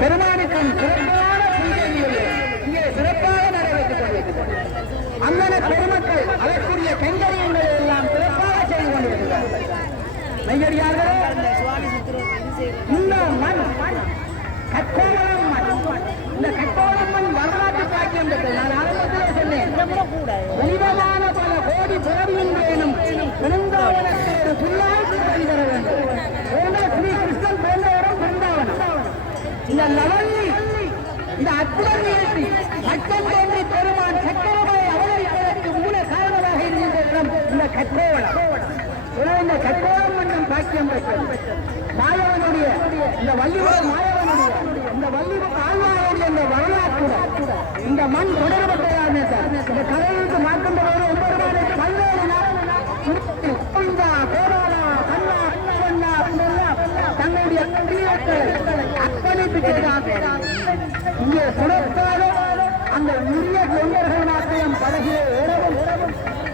பெருமானுக்கும் சிறப்பான பூஜைகளை இங்கே சிறப்பாக நிறைவேற்றிக் கொண்டிருக்கிறது. அந்தன பெருமக்கள் அதற்குரிய கைங்கரியங்களை எல்லாம் சிறப்பாக செய்து கொண்டிருக்கிறார்கள். மெய்யடியார்களே, இந்த மண் கற்கோவளம் மண், இந்த கற்கோவளம் மண் வரலாற்று பாக்கியம் பெற்றது. நான் ஆரம்பத்திலே சொன்னேன், புனிதமான பல கோடி பிறவியின் வேணும் பிருந்தாவனத்தை ஒரு புல்லாய் பிறவி தர வேண்டும். ஸ்ரீ கிருஷ்ணன் பிறந்தவரும் பிருந்தாவனம். இந்த லவல்லி, இந்த அற்புத நிகழ்ச்சி சட்டம் தோன்றி பெருமான் சக்கரமாய் அவதரிப்பதற்கு மூல காரணமாக இருந்த இடம் இந்த கற்கோவளம். இந்த கற்கோவளம் என்னும் பாக்கியம் பெற்றது. மாயவனுடைய இந்த வள்ளிவர் மாயவனுடைய இந்த வள்ளிவர் ஆழ்வாருடைய இந்த வரலாற்றுடன் இந்த மண் தொடர்பட்டதான இந்த கரையிற்கு மாற்றம் பல்வேறு தங்களுடைய அர்ப்பணிப்பு செய்தார்கள். இங்கே சுடத்தாத அந்த உரிய தொண்டர்கள் மாத்திரம் படகிலே ஓடவும்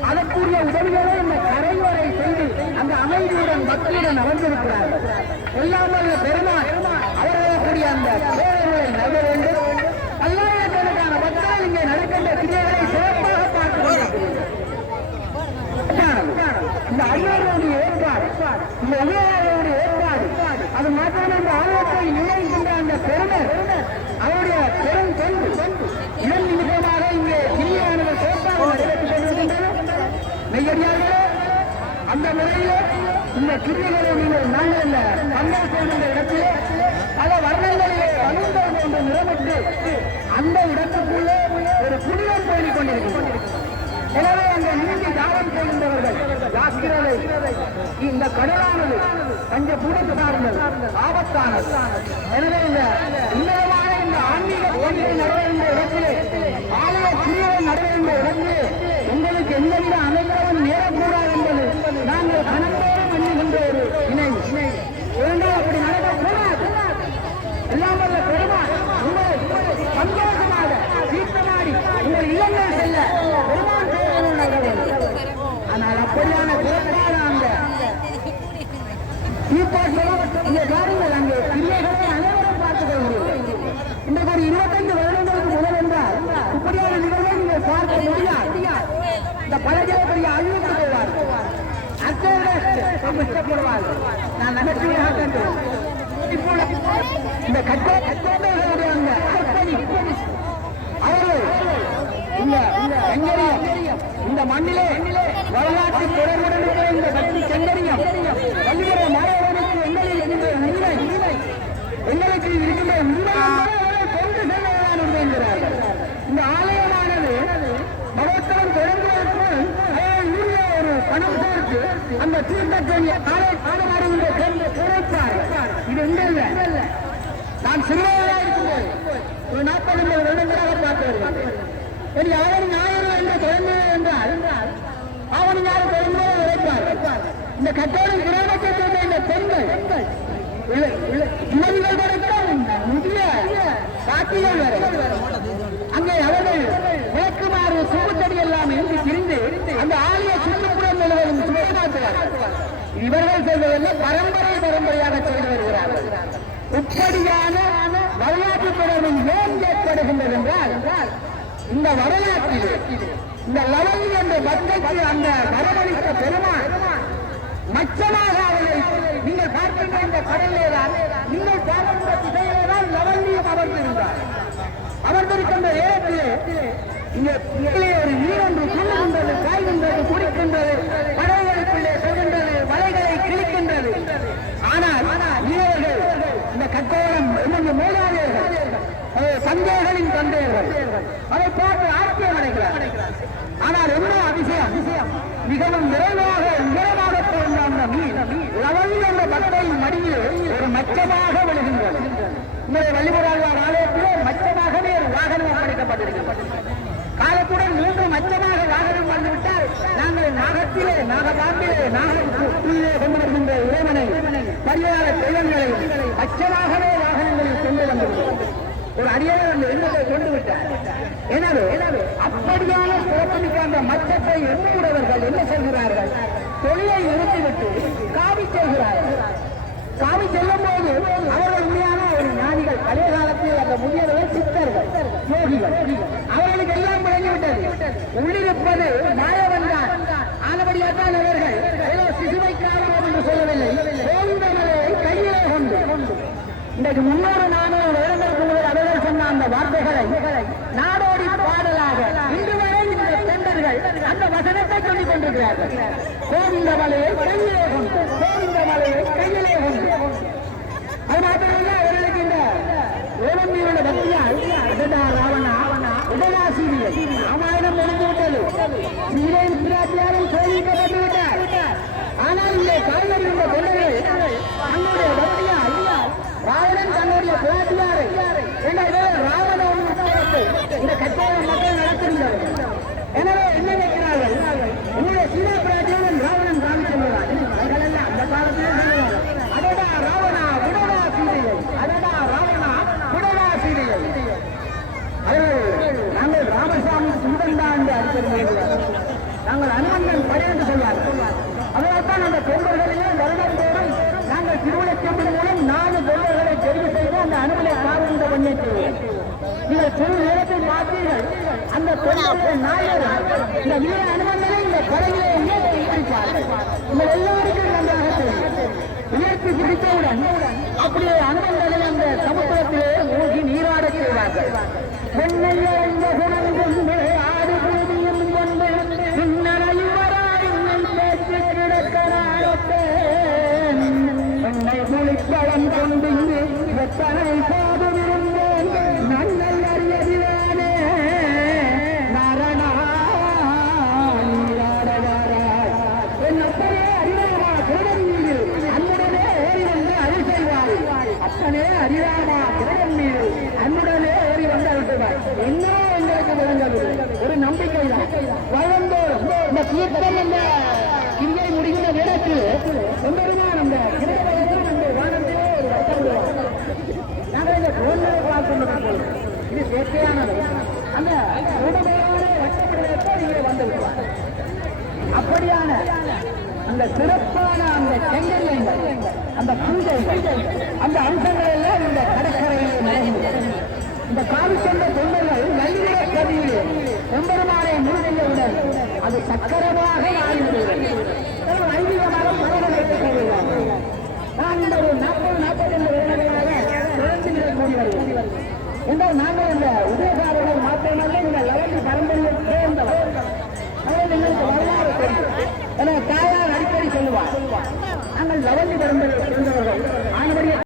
அதற்குரிய உதவிகளை இந்த கரைவரை செய்து அந்த அமைதியுடன் பக்தியுடன் அமர்ந்திருக்கிறார்கள். எல்லாம் வல்ல பெருமாள் அவர்களுடைய அந்த சேவைகளை நட வேண்டும். பல்லாயிரக்கணக்கான பக்தர்கள் இங்கே நடக்கின்ற கிரியைகளை சிறப்பாக பார்த்து கொண்டிருக்கிறார்கள். இந்த அய்யருடைய ஏற்பாடு, இந்த உயருடைய ஏற்பாடு, அது மாத்திரம் இந்த ஆலயத்தை நிர்ணயிக்கின்ற அந்த பெருமர் அவருடைய பெரும் தொண்டு இதன் நிமிஷமாக இங்கே கிரியானது சிறப்பாக நிறைவேற்றிக் கொண்டிருக்கின்றன. மெய்யடியார்களே, அந்த முறையிலே இந்த கிரியைகளை நீங்கள் நாங்கள் பந்தல் செய்கின்ற இடத்திலே பல வர்ணங்களிலே வலுந்தல் என்று நிறமிட்டு அந்த இடத்துக்குள்ளே ஒரு புனிதம் போய்க் கொண்டிருக்கின்றன. எனவே அந்த நீந்தி தாவம் செய்கின்றவர்கள் ஜாக்கிரதை, இந்த கடலானது பஞ்ச பூரத்து சார்ந்தது, ஆபத்தானது. எனவே இந்த உன்னதமான இந்த ஆன்மீக கோயிலை நடைபெறுகின்ற இடத்திலே, ஆலய கிரியை நடைபெறுகின்ற இடத்திலே உங்களுக்கு எந்தவித அமைக்கவும் நேரக்கூடாது என்பது நாங்கள் கணக்கோடு மன்னிக்கின்ற ஒரு இணை. இரண்டாவது அப்படி நடக்கக்கூடாது. எல்லாம் வல்ல பெருமாள் உங்களை சந்தோஷமாக தீர்த்தமாடி உங்கள் இல்லங்கள் செல்ல பெருமாள் ஆனால் அப்படியான சிறப்பான அந்த இங்கே பாருங்கள், அங்கே கிரியைகளை அனைவரும் பார்த்துக் கொள்கிறீர்கள். இன்றைக்கு ஒரு 25 வருடங்களுக்கு முதல் என்றால் இப்படியான நிகழ்வை நீங்கள் பார்க்க முடியாது. இந்த பழஜலப்படிய அழிவுக்கு போவார்கள், அச்சப்படுவார்கள். நான் நகைச்சுவையாக கண்டேன். இப்போது இந்த கட்டோடைய அந்த அவர்கள் இந்த மண்ணிலே வரலாற்று தொடர்புடன் இந்த பக்தி செங்கரியம் வள்ளிவர மாணவர்களுக்கு எங்களுக்கு இருக்கின்ற கொண்டு செல்லதான் உண்மைங்கிறார்கள். இந்த ஆலயமானது மகோத்சவம் தொடங்குவதற்கு ஒரு பணம் சேர்த்து அந்த தீர்த்தக்கூடிய குறைப்பார்கள். இது எங்க இல்லை. நான் சிறுவர்களாக இருக்கும்போது ஒரு 40 வருடங்களாக பார்த்து வருகிறேன். ஆவணி ஞாயிறு என்று தொடர்ந்து என்றால் ஆவணி ஞாயிறு தொடர்ந்து உழைப்பார். இந்த கட்டோடும் கிராமத்தை சேர்ந்த இந்த பெண்கள் இவர்கள் வரைக்கும் முதிய காட்சிகள் வரை அங்கே அவர்கள் வேக்குமாறு சுப்புத்தடி எல்லாம் எழுதி திரிந்து அந்த ஆலய சுற்றுப்புறம் நிலவரும் சுத்தமாக்குவார்கள். இவர்கள் செய்வதெல்லாம் பரம்பரையாக செய்து வருகிறார்கள். இப்படியான வரலாற்று தொடர்பும் ஏன் ஏற்படுகின்றது என்றால் இந்த வரலாற்றில் இந்த லவல்லி என்ற பக்தைக்கு அந்த வரவழைத்த பெருமாள் மச்சமாக அவர்களை நீங்கள் பார்க்கின்ற இந்த கடலேதான் நீங்கள் பார்க்கின்ற திசையிலேதான் லவல்லியும் அமர்ந்திருக்கின்ற நேரத்திலே இங்கே ஒரு நீரொன்று சொல்லுகின்றது, காய்கின்றது, குடிக்கின்றது, பறவைகளுக்குள்ளே செல்கின்றது, வலைகளை கிழிக்கின்றது. ஆனால் வீரர்கள் இந்த கக்கோளம் என்னென்ன மேலாளர்கள் சந்தைகளின் தந்தையர்கள் அதை பார்த்து ஆட்சியம் அடைகிறார். ஆனால் என்ன அதிசயம், மிகவும் விரைவாக போன்ற அந்த மீன் லவல்லி என்ற பக்தையின் மடியில் ஒரு மச்சமாக விழுகின்றது. உங்களுடைய வள்ளிபுராழ்வார் ஆலயத்திலே மச்சமாகவே ஒரு வாகனம் ஒப்படைக்கப்பட்டிருக்கிறது. காலத்துடன் மீண்டும் மச்சமாக வாகனம் வந்துவிட்டால் நாங்கள் நாகத்திலே, நாகபாம்பிலே, நாகத்திலே கொண்டு வருகின்ற இறைவனை பரிகார தெய்வங்களை மச்சமாகவே வாகனங்களில் கொண்டு வந்துவிட்டோம். ஒரு அடியாக அந்த எண்ணத்தை கொண்டு விட்டார். எனவே அப்படியான சிறப்புமிக்க அந்த மச்சத்தை எண்ணுகிறவர்கள் என்ன செய்கிறார்கள்? தொழிலை நிறுத்திவிட்டு காவி செல்கிறார்கள். காவி செல்லும் போது அவர்கள் உண்மையான ஒரு ஞானிகள் பழைய காலத்தில் அந்த முதியவர்கள் சித்தர்கள் யோகிகள் அவர்களுக்கு எல்லாம் விளங்கிவிட்டது. உள்ளிருப்பது மாயவன்தான். ஆனபடியாத்தான் அவர்கள் ஏதோ சிசுவை காரணம் என்று சொல்லவில்லை, கோவிந்தமலையை கையிலே கொண்டு இன்றைக்கு 300-400 வருடங்களுக்கு முதல் அவர்கள் சொன்ன அந்த வார்த்தைகளை நாடோடி பாடலாக இன்று வரை இந்த தொண்டர்கள் அந்த வசனத்தை சொல்லிக் கொண்டிருக்கிறார்கள். கோவிந்தமலையை கையிலே கொண்டு, கோவிந்தமலையை கையிலே கொண்டு. அது மாத்திரமல்ல, அவர்களுக்கு இந்த ஓவந்தியோட பக்தியால் இடடா ராவணா இடடா சீரியை ராமாயணம் முடிந்து விட்டது. சீரையின் பிராட்டியாரும் சோதிக்கப்பட்டு விட்டார். ஆனால் இந்த காய்கறி உள்ள தொண்டர்கள் தன்னுடைய பக்தியால் ராவணன் தன்னுடைய பிராட்டியாரை ராவண இந்த கட்டாயம் மக்கள் நடத்துகிறார்கள். எனவே என்ன நினைக்கிறார்கள், என்னுடைய சீனா பிராட்டியாரும் ராவணன் காமிச்சுள்ளார். அவர்களெல்லாம் அந்த காலத்திலே சொல்லுவார்கள், அடடா ராவணா விடடா சீதையை, அடடா ராவணா விடடா சீதையை. நாங்கள் ராமசாமி சுந்தந்தா என்று அறிவிக்கிறார்கள். நாங்கள் அனுமந்தன் படை என்று சொல்வார்கள். அதனால்தான் அந்த தொண்டர்களிலே வருடந்தோறும் நாங்கள் திருவிழக்கம்பின் மூலம் 4 தொண்டர்களை தெரிவு செய்து அந்த அனுமனை காவிந்த பண்ணி செய்வோம். நீங்கள் சிறு நேரத்தை பார்த்தீர்கள், அந்த தொண்டர்கள் நாயர் இந்த வீர அனுமந்தனை இந்த படையிலே உயர்த்தி பிடிப்பார்கள். உங்கள் எல்லோருக்கும் நன்றாக தெரியும். உயர்த்தி பிடித்தவுடன் அப்படியே அனுமந்தனை அந்த சமுத்திரத்திலே மூழ்கி நீராடச் செய்வார்கள். பெண்ணையோ இந்த குணம் கொண்டு ஆடு பூமியும் கொண்டு பின்னரையும் பேச்சு கிடக்கிறாரப்பேன். என்னை குளிப்பழம் கொண்டு எத்தனை சாதம் இருந்தேன் நன்மை அறியதிலானே நரணா நீராடவாராய். என் அப்பனே அறிவாமா கிரகம் மீது அன்னுடனே ஏறி வந்து அருள் செய்வார். அப்பனே அறிவாமா கிரகம் மீது அன்னுடனே ஏறி வந்து அருள் செய்வார். என்ன எங்களுக்கு விளங்கவில்லை, ஒரு நம்பிக்கை தான். வளர்ந்தோறும் இந்த தீர்த்தம் என்ற இங்கே முடிந்த நேரத்தில் எம்பெருமான் அந்த கிரகவயத்தில் அந்த வானத்திலே ஒரு வட்டமிடுவார். நாங்கள் இந்த கோவிலை பார்க்கணும், இது செயற்கையானது. அந்த உடமையான வட்டமிடுவதற்கு இங்கே வந்து விடுவார். அப்படியான அந்த சிறப்பான அந்த செங்கல்கள், அந்த பூஜைகள், அந்த அம்சங்கள் எல்லாம் இந்த கடற்கரையிலே நடந்தது. இந்த காவிச்சென்ற தொண்டர்கள் நல்லிட கதியிலே எம்பெருமானை முன்னிலையுடன் அது சக்கரமாக மாறிவிடுகிறது. ஐதீகமாக பரவலைத்துக் கொள்கிறார்கள். நான் இந்த ஒரு 40-45 வருடங்களாக தொடர்ந்து கூடி வருகிறேன் என்றால் நாங்கள் இந்த உதயசாரர்கள் மாத்திரமல்ல, இந்த லவண்டி பரம்பரையில் சேர்ந்தவர். எங்களுக்கு வரலாறு தெரியும். என தாயார் அடிக்கடி சொல்லுவார், நாங்கள் லவண்டி பரம்பரையில் சேர்ந்தவர்கள். ஆனபடியே